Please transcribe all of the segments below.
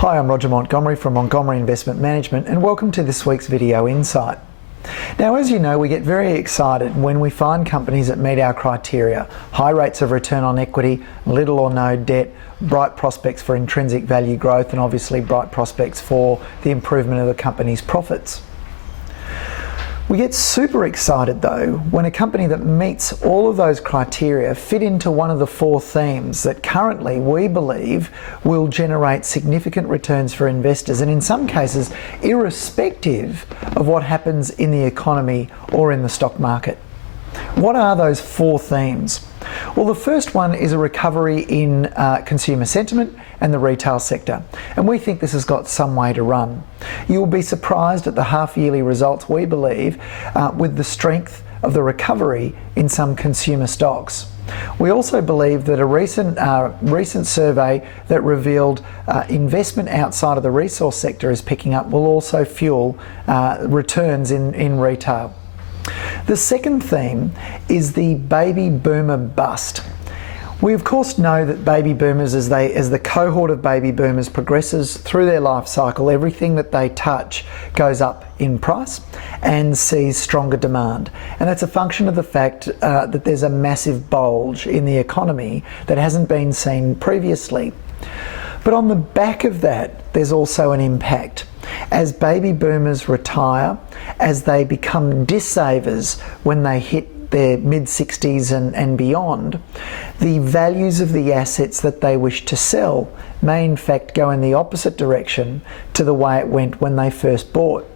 Hi, I'm Roger Montgomery from Montgomery Investment Management, and welcome to this week's video insight. Now, as you know, we get very excited when we find companies that meet our criteria: high rates of return on equity, little or no debt, bright prospects for intrinsic value growth, and obviously bright prospects for the improvement of the company's profits. We get super excited though when a company that meets all of those criteria fit into one of the four themes that currently we believe will generate significant returns for investors, and in some cases irrespective of what happens in the economy or in the stock market. What are those four themes? Well, the first one is a recovery in consumer sentiment and the retail sector, and we think this has got some way to run. You will be surprised at the half-yearly results, we believe, with the strength of the recovery in some consumer stocks. We also believe that a recent survey that revealed investment outside of the resource sector is picking up will also fuel returns in retail. The second theme is the baby boomer bust. We of course know that baby boomers, as the cohort of baby boomers progresses through their life cycle, everything that they touch goes up in price and sees stronger demand. And that's a function of the fact that there's a massive bulge in the economy that hasn't been seen previously. But on the back of that, there's also an impact. As baby boomers retire, as they become dissavers when they hit their mid-60s and beyond, the values of the assets that they wish to sell may in fact go in the opposite direction to the way it went when they first bought.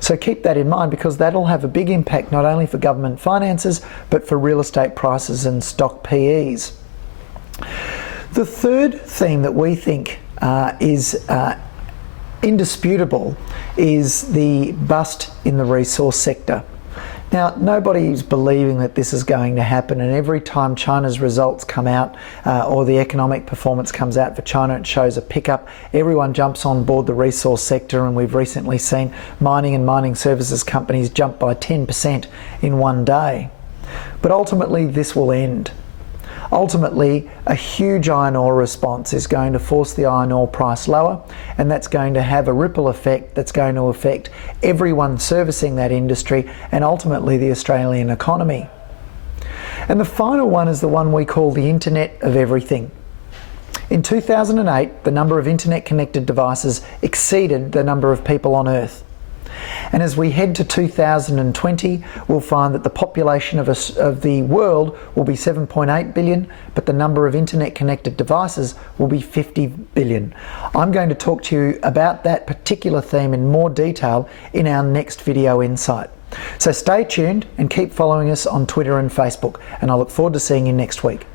So keep that in mind, because that'll have a big impact not only for government finances but for real estate prices and stock PEs. The third theme that we think is indisputable is the bust in the resource sector. Now, nobody's believing that this is going to happen, and every time China's results come out or the economic performance comes out for China, it shows a pickup. Everyone jumps on board the resource sector, and we've recently seen mining and mining services companies jump by 10% in one day. But ultimately this will end. Ultimately, a huge iron ore response is going to force the iron ore price lower, and that's going to have a ripple effect that's going to affect everyone servicing that industry and ultimately the Australian economy. And the final one is the one we call the Internet of Everything. In 2008, the number of internet-connected devices exceeded the number of people on Earth. And as we head to 2020, we'll find that the population of the world will be 7.8 billion, but the number of internet-connected devices will be 50 billion. I'm going to talk to you about that particular theme in more detail in our next video insight. So stay tuned and keep following us on Twitter and Facebook, and I look forward to seeing you next week.